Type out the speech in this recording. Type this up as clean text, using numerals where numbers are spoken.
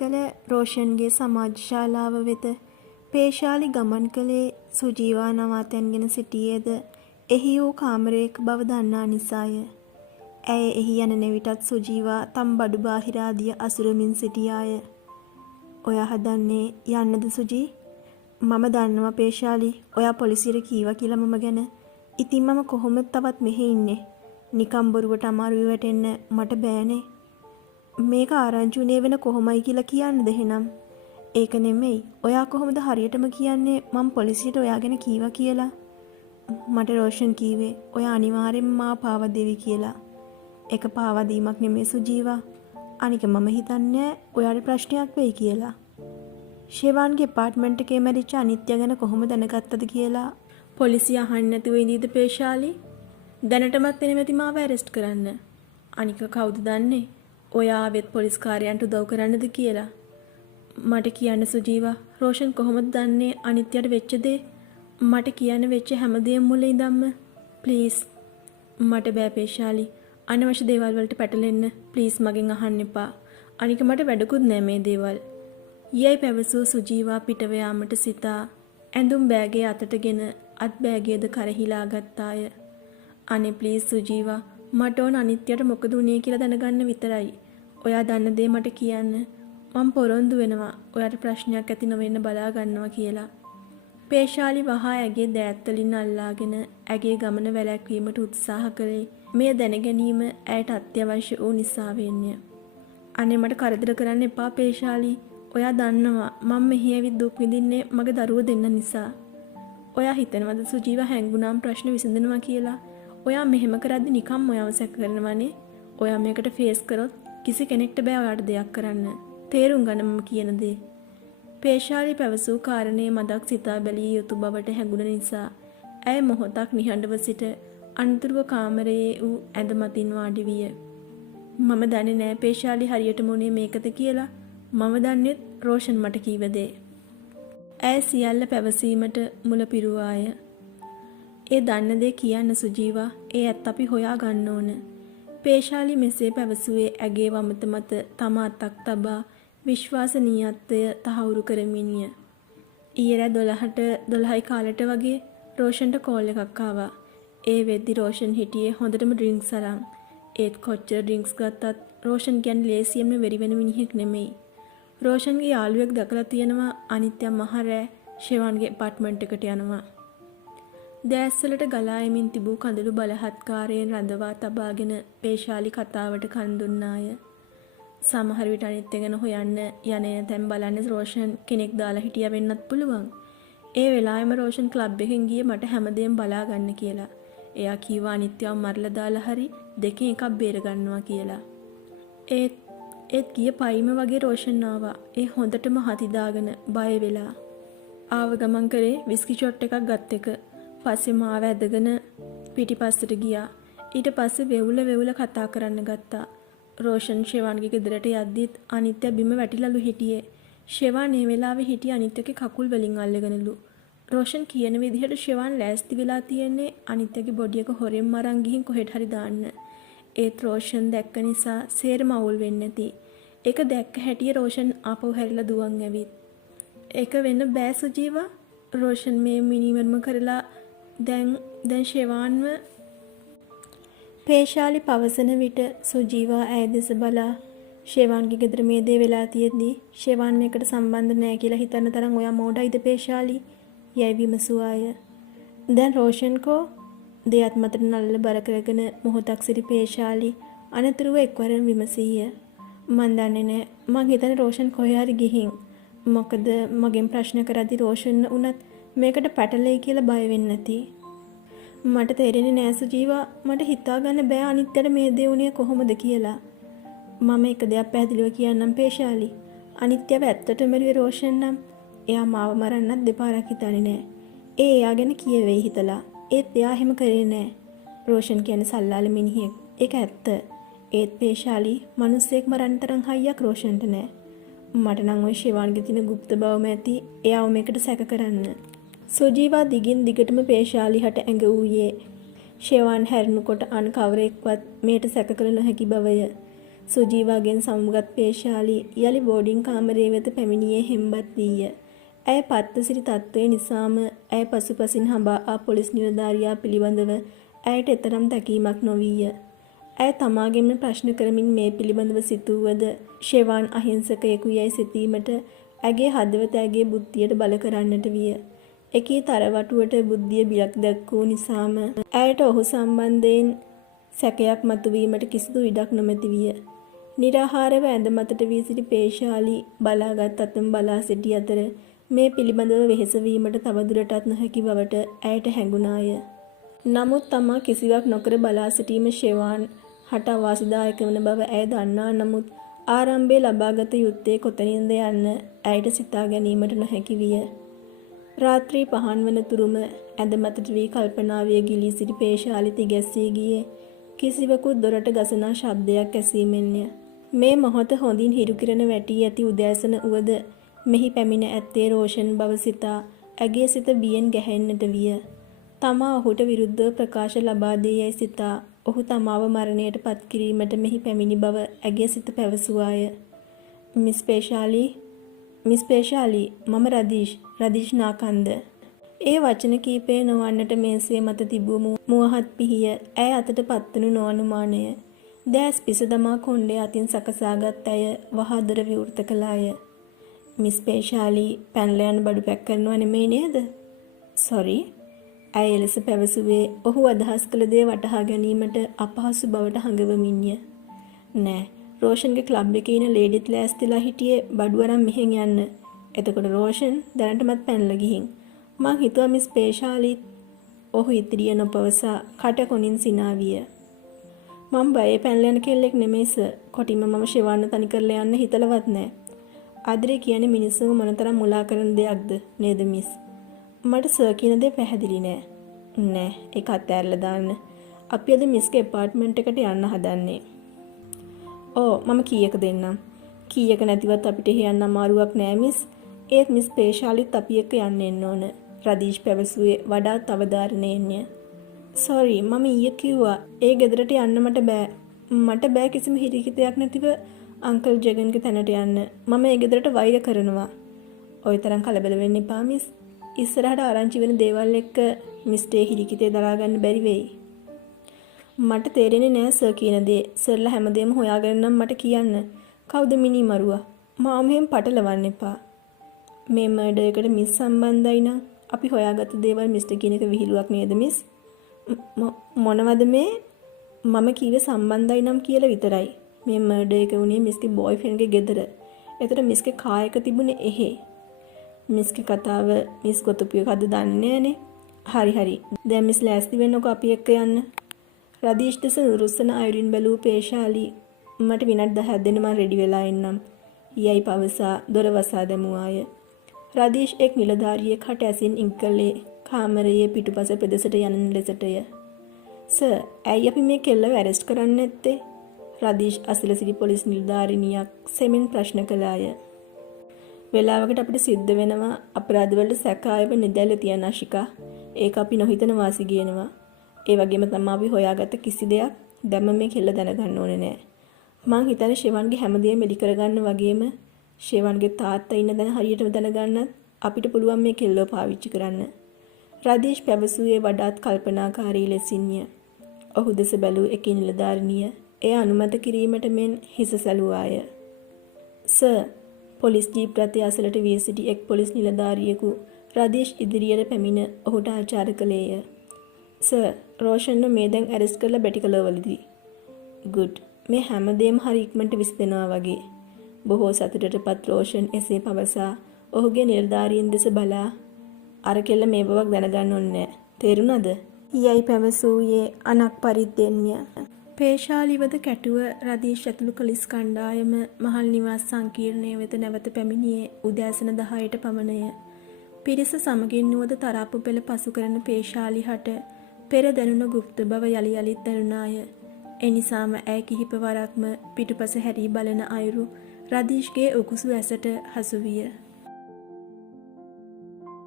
කළ රෝෂන්ගේ සමාජ ශාලාව වෙත පේශාලි ගමන් කළේ සුජීවා නවාතැන්ගෙන සිටියේද එහි වූ කාමරයක බව දන්නා නිසාය. ඇය එහි යන නෙවිටත් සුජීවා තම බඩු බාහිරාදිය අසුරමින් සිටියාය. ඔයා හදන්නේ යන්නද සුජී? මම දන්නවා පේශාලි ඔයා පොලිසියට කීවා කියලා මම ගැන. ඉතින් මම කොහොමද තවත් මෙහෙ ඉන්නේ? නිකම් බොරුවට අමාරුවේ වැටෙන්න මට බෑනේ. මේක ආරංචි උනේ වෙන කොහොමයි කියලා කියන්නද එහෙනම්? ඒක නෙමෙයි. ඔයා කොහොමද හරියටම කියන්නේ මම පොලිසියට ඔයා ගැන කීවා කියලා? මට රෝෂන් කීවේ ඔයා අනිවාර්යෙන්ම මාව පාවා දෙවි කියලා. ඒක පාවා දීමක් නෙමෙයි සුජීවා. අනික මම හිතන්නේ ඔයාට ප්‍රශ්නයක් වෙයි කියලා. ශෙවාන්ගේ ඇපාර්ට්මන්ට් එකේ මැරිච්ච අනිත්‍ය ගැන කොහොම දැනගත්තද කියලා පොලිසිය අහන්න නැතුව ඉඳීද පේශාලි? දැනටමත් එනේ මැති මාව ඇරෙස්ට් කරන්න. අනික කවුද දන්නේ? ඔයා ආවෙත් පොලිස් කාර්යයන්ට උදව් කරන්නද කියලා. මට කියන්න සුජීවා රෝෂන් කොහොමද දන්නේ අනිත්‍යයට වෙච්ච දේ? මට කියන්න වෙච්ච හැමදේම මුල ඉඳන්ම ප්ලීස්. මට බෑ පේශාලි. අනවශ්‍ය දේවල් වලට පැටලෙන්න ප්ලීස් මගෙන් අහන්න එපා. අනික මට වැඩකුත් නෑ මේ දේවල්. යයි පැවසූ සුජීවා පිටව යාමට සිතා ඇඳුම් බෑගේ අතටගෙන අත් බෑගේද කරහිලා ගත්තාය. අනේ ප්ලීස් සුජීවා මට ඕන අනිත්‍යයට මොකද උනේ කියලා දැනගන්න විතරයි. ඔයා දන්න දේ මට කියන්න. මම පොරොන්දු වෙනවා ඔයාට ප්‍රශ්නයක් ඇති නොවෙන්න බලා ගන්නවා කියලා. පේශාලි වහා ඇගේ දෑත්වලින් අල්ලාගෙන ඇගේ ගමන වැළැක්වීමට උත්සාහ කළේ මේ දැන ගැනීම ඇයට අත්‍යවශ්‍ය වූ නිසා වෙන්නේ. අනේ මට කරදර කරන්න එපා පේශාලි. ඔයා දන්නවා මම මෙහි ඇවිත් දුක් විඳින්නේ මගේ දරුවෝ දෙන්න නිසා. ඔයා හිතනවද සුජීව හැංගුණාම ප්‍රශ්න විසඳනවා කියලා? ඔයා මෙහෙම කරද්දි නිකම් ඔයාව සැක කරනවනේ. ඔයා මේකට ෆේස් කරොත් කිසි කෙනෙක්ට බෑ ඔයාට දෙයක් කරන්න. තේරුම් ගන්න මම කියන දේ. පේශාලි පැවසූ කාරණේ මදක් සිතා බැලිය යුතු බවට හැඟුණ නිසා ඇය මොහොතක් නිහඬව සිට අන්තර්ව කාමරයේ වූ ඇඳ මතින් වාඩි විය. මම දන්නේ නෑ පේශාලි හරියටම උනේ මේකද කියලා. මම දන්නේත් රෝෂන් මට කීව දේ. ඇය සියල්ල පැවසීමට මුල පිරුවාය. ඒ දන්න දේ කියන්න සුජීවා. ඒ ඇත්ත අපි හොයා ගන්න ඕන. පේශාලි මෙසේ පැවසුවේ ඇගේ වමත මත තම අතක් තබා විශ්වාසනීයත්වය තහවුරු කරමින්ය. ඊයේ 12යි කාලට වගේ රෝෂන්ට කෝල් එකක් ආවා. ඒ වෙද්දි රෝෂන් හිටියේ හොඳටම ඩ්‍රින්ක්ස් අරන්. ඒත් කොච්චර ඩ්‍රින්ක්ස් ගත්තත් රෝෂන් කියන්නේ ලේසියෙන්ම වෙරි වෙන මිනිහෙක් නෙමෙයි. රෝෂන්ගේ යාළුවෙක් දැකලා තියෙනවා අනිත්‍ය මහරෑ ශෙවාන්ගේ ඇපාර්ට්මන්ට් එකට යනවා. දැස්වලට ගලා එමින් තිබූ කඳුළු බලහත්කාරයෙන් රඳවා තබාගෙන පේශාලි කතාවට කන් දුන්නාය. සමහර විට අනිත්‍ය ගැන හොයන්න යන තැන් බලන්නේ රෝෂන් කෙනෙක් දාලා හිටියා වෙන්නත් පුළුවන්. ඒ වෙලාවෙම රෝෂන් ක්ලබ් එකෙන් ගියේ මට හැමදේම බලා ගන්න කියලා. එයා කීවා අනිත්‍යව මරලා දාලා හරි දෙකෙන් එකක් බේර ගන්නවා කියලා. ඒත් ගිය පයිම වගේ රෝෂන් ආවා. ඒ හොඳටම හති දාගෙන බය වෙලා. ආව ගමන් කරේ විස්කි ෂොට් එකක් ගත් එක. පස්සේ මාව ඇදගෙන පිටිපස්සට ගියා. ඊට පස්සේ වෙවුල කතා කරන්න ගත්තා. රෝෂන් ශෙවාන්ගේ ගෙදරට යද්දිත් අනිත්‍ය බිම වැටිලාලු හිටියේ. ශෙවාන් මේ වෙලාවේ හිටිය අනිත්‍යගේ කකුල් වලින් අල්ලගෙනලු. රෝෂන් කියන විදිහට ශෙවාන් ලෑස්ති වෙලා තියෙන්නේ අනිත්‍යගේ බොඩි එක හොරෙන් මරන් ගිහින් කොහෙට හරි දාන්න. ඒත් රෝෂන් දැක්ක නිසා සේරම අවුල් වෙන්නේ නැති. ඒක දැක්ක හැටියේ රෝෂන් ආපහු හැරිලා දුවන් ඇවිත්. ඒක වෙන්න බෑ සුජීවා. රෝෂන් මේ මිනිමර්ම කරලා දැන් ශෙවාන්ව පේශාලි පවසන විට සුජීවා ඇය දෙස බලා ශෙවාන්ගේ ගෙදර මේ දේ වෙලා තියෙද්දි ශෙවාන් මේකට සම්බන්ධ නැහැ කියලා හිතන තරම් ඔයා මෝඩයිද පේශාලි? යයි විමසුවාය. දැන් රෝෂන්කෝ දෙයත් මතට නල්ල බර කරගෙන මොහොතක් සිටි පේශාලි අනතුරුව එක්වරම විමසීය. මන් දන්නේ නැහැ. මං හිතන්නේ රෝෂන් කොහේ හරි ගිහින්. මොකද මගෙන් ප්‍රශ්න කරද්දි රෝෂන් උනත් මේකට පැටලෙයි කියලා බය වෙන්නේ නැති. මට තේරෙන්නේ නෑ සුජීවා. මට හිතා ගන්න බෑ අනිත්‍යයට මේ දේ උනේ කොහොමද කියලා. මම එක දෙයක් පැහැදිලිව කියන්නම් පේශාලි. අනිත්‍යව ඇත්තටම මරුවේ රෝෂන් නම් එයා මාව මරන්නත් දෙපාරක් හිතන්නේ නෑ. ඒ එයා ගැන කියවෙයි හිතලා. ඒත් එයා එහෙම කරේ නෑ. රෝෂන් කියන්නේ සල්ලාල මිනිහෙක්. ඒක ඇත්ත. ඒත් පේශාලි මිනිස්සෙක් මරන්න තරම් හයියක් රෝෂන්ට නෑ. මට නම් ওই ශිවාන්ගේ තියෙන গুপ্ত බවම ඇති එයාව මේකට සැක කරන්න. සුජීවා දිගින් දිගටම පේශාලිහට ඇඟ වූයේ ශෙවාන් හැරුණුකොට අන් කවරෙක්වත් මේට සැක කළ නොහැකි බවය. සුජීවාගෙන් සමුගත් පේශාලි යලි බෝඩින් කාමරයේ වෙත පැමිණියේ හෙම්බත් වීය. ඇය පත්තුසිරි තත්ත්වය නිසාම ඇය පසුපසින් හඹා ආ පොලිස් නිලධාරියා පිළිබඳව ඇයට එතරම් තැකීමක් නොවීය. ඇය තමාගෙන්ම ප්‍රශ්න කරමින් මේ පිළිබඳව සිතූවද ෂෙවාන් අහිංසකයෙකු යැයි සිතීමට ඇගේ හදවත ඇගේ බුද්ධියට බල කරන්නට විය. එකී තරවටුවට බුද්ධිය බියක් දැක්වූ නිසාම ඇයට ඔහු සම්බන්ධයෙන් සැකයක් මතුවීමට කිසිදු ඉඩක් නොමැති විය. නිරාහාරව ඇඳ මතට වී සිටි පේශාලි බලාගත් අතම බලා සිටි අතර මේ පිළිබඳව වෙහෙස වීමට තවදුරටත් නොහැකි බවට ඇයට හැඟුණාය. නමුත් තමා කිසිවක් නොකර බලා සිටීම ෂෙවාන් හට අවාසිදායක වන බව ඇය දන්නා නමුත් ආරම්භයේ ලබාගත යුත්තේ කොතනින්ද යන්න ඇයට සිතා ගැනීමට නොහැකි විය. රාත්‍රී පහන් වන තුරුම ඇඳ මතට වී කල්පනාවේ ගිලී සිටි පේශාලි තිගැස්සී ගියේ කිසිවකුත් දොරට ගසනා ශබ්දයක් ඇසීමෙන්ය. මේ මොහොත හොඳින් හිරු කිරණ වැටී ඇති උදෑසන උවද මෙහි පැමිණ ඇත්තේ රෝෂන් බව සිතා ඇගේ සිත බියෙන් ගැහෙන්නට විය. තමා ඔහුට විරුද්ධව ප්‍රකාශ ලබා දී යැයි සිතා ඔහු තමාව මරණයට පත් කිරීමට මෙහි පැමිණි බව ඇගේ සිත පැවසුවාය. මිස් පේශාලි මම රදීෂ් නාකන්ද. ඒ වචන කීපය නොවන්නට මේසේ මත තිබූ මුවහත් පිහිය ඇය අතට පත්වනු නොඅනුමානය. දැස් පිස දමා කොණ්ඩේ අතින් සකසාගත් ඇය වහා දොර විවෘත කළාය. මිස් පේශාලි පැනලා යන බඩු පැක් කරනවා නෙමෙයි නේද? සොරි. ඇය එලෙස පැවසුවේ ඔහු අදහස් කළ දේ වටහා ගැනීමට අපහසු බවට හඟවමින්ය. නෑ, රෝෂන්ගේ ක්ලබ් එකේ ඉන්න ලේඩිත් ලෑස්තිලා හිටියේ බඩු අරන් මෙහෙන් යන්න. එතකොට රෝෂන් දැනටමත් පැනලා ගිහින්. මං හිතුවා මිස් පේශාලි ඔහු ඉතිරිය නොපවසා කට කොනින් සිනාවිය. මම බයේ පැනලා යන කෙල්ලෙක් නෙමෙයි සර්. කොටින්ම මම ෂෙවාන්න තනි කරලා යන්න හිතලවත් නෑ. ආදරේ කියන්නේ මිනිස්සුන්ව මොනතරම් මුලා කරන දෙයක්ද නේද මිස්? මට සර් කියන දේ පැහැදිලි නෑ. නෑ, ඒක අතෑරලා දාන්න. අපි අද මිස්ගේ ඇපාර්ට්මන්ට් එකට යන්න හදන්නේ. ඕ මම කීයක දෙන්නම්. කීයක නැතිවත් අපිට යන්න අමාරුවක් නෑ මිස්. ඒත් මිස් පේශාලිත් අපි එක්ක යන්න එන්න ඕන. රදීෂ් පැවසුවේ වඩාත් අවධාරණයෙන්ය. සෝරි මම ඊයේ කිව්වා ඒ ගෙදරට යන්න මට බෑ කිසිම හිරිකිතයක් නැතිව අංකල් ජගන්ගේ තැනට යන්න. මම ඒ ගෙදරට වෛර කරනවා. ඔය තරම් කලබල වෙන්න එපා මිස්. ඉස්සරහට ආරංචි වෙන දේවල් එක්ක මිස්ටේ හිරිකිතේ දරා ගන්න බැරි වෙයි. මට තේරෙන්නේ නෑ සර් කියන දේ. සර්ලා හැමදේම හොයාගෙන නම් මට කියන්න. කවුද මිනි මරුවා? මාව මෙහෙම පටලවන්න එපා. මේ මර්ඩර් එකට මිස් සම්බන්ධයි නම් අපි හොයාගත්ත දේවල් මිස්ටර් කියන එක විහිළුවක් නේද මිස්? මොනවද මේ? මම කීවේ සම්බන්ධයි නම් කියලා විතරයි. මේ මර්ඩර් එක වුණේ මිස්ගේ බොයිෆ්‍රෙන්ඩ්ගේ ගෙදර. ඒතර මිස්ගේ කාර් එක තිබුණේ එහෙ. මිස්ගේ කතාව මිස් ගොතපු එකද දන්නේ නෑනේ. හරි. දැන් මිස් ලෑස්ති වෙන්නකෝ අපි එක්ක යන්න. රදීෂ් දෙස නුරුස්සන අයුරින් බැලූ පේශාලි මට විනාඩි 10ක් දෙන්න මම රෙඩි වෙලා එන්නම්. යයි පවසා දොර වසා දැමුවාය. රදීෂ් එක් නිලධාරියෙක් හට ඇසින් ඉංකලේ කාමරයේ පිටුපස ප්‍රදේශයට යන ලෙසටය. සර්, ඇයි අපි මේ කෙල්ලව ඇරෙස්ට් කරන්නේ නැත්තේ? රදීෂ් අසල සිටි පොලිස් නිලධාරිනියක් සෙමින් ප්‍රශ්න කළාය. වෙලාවකට අපිට සිද්ධ වෙනවා අපරාධවලට සැකායව නිදැල්ල තියන අශිකා. ඒක අපි නොහිතන වාසි ගේනවා. ඒ වගේම තමයි අපි හොයාගත්ත කිසි දෙයක් දැම්ම මේ කෙල්ල දැනගන්න ඕනේ නෑ. මං හිතන්නේ ෂෙවන්ගේ හැමදේම එලි කරගන්න වගේම ෂෙවන්ගේ තාත්තා ඉන්න දැන හරියටම දැනගන්නත් අපිට පුළුවන් මේ කෙල්ලව පාවිච්චි කරන්න. රදීෂ් පැවසුවේ වඩාත් කල්පනාකාරී ලෙසින්ය. ඔහු දෙස බැලූ එකී නිලධාරිනිය එය අනුමත කිරීමට මෙන් හිස සැලුවාය. සර්, පොලිස් ජීප් රථය අසලට වී සිටි එක් පොලිස් නිලධාරියෙකු රදීෂ් ඉදිරියට පැමිණ ඔහුට ආචාර කළේය. සර්, රෝෂන්ව මේ දැන් ඇරෙස්ට් කරලා බැටිකලවලදී. ගුඩ්. මේ හැමදේම හරි ඉක්මනට විසඳෙනවා වගේ. බොහෝ සතුටටපත් රෝෂන් එසේ පවසා ඔහුගේ නිලධාරීන් දෙස බලා අර කෙල්ල මේ බවක් දැනගන්න ඕනේ නෑ. තේරුණාද? යයි පැවසූයේ අනක් පරිද්දෙන්ය. පේශාලිවද කැටුව රදීෂ් ඇතුළු කලිස් කණ්ඩායම මහල් නිවාස සංකීර්ණය වෙත නැවත පැමිණියේ උදෑසන 10ට පමණය. පිරිස සමගින් නුවද තරාපු පෙළ පසු කරන පේශාලි හට පෙර දැනුණ গুপ্ত බව යලි යලිත් දැනුණාය. එනිසාම ඇය කිහිප වරක්ම පිටුපස හැරී බලන අයුරු රදීෂ්ගේ උකුසු ඇසට හසු විය.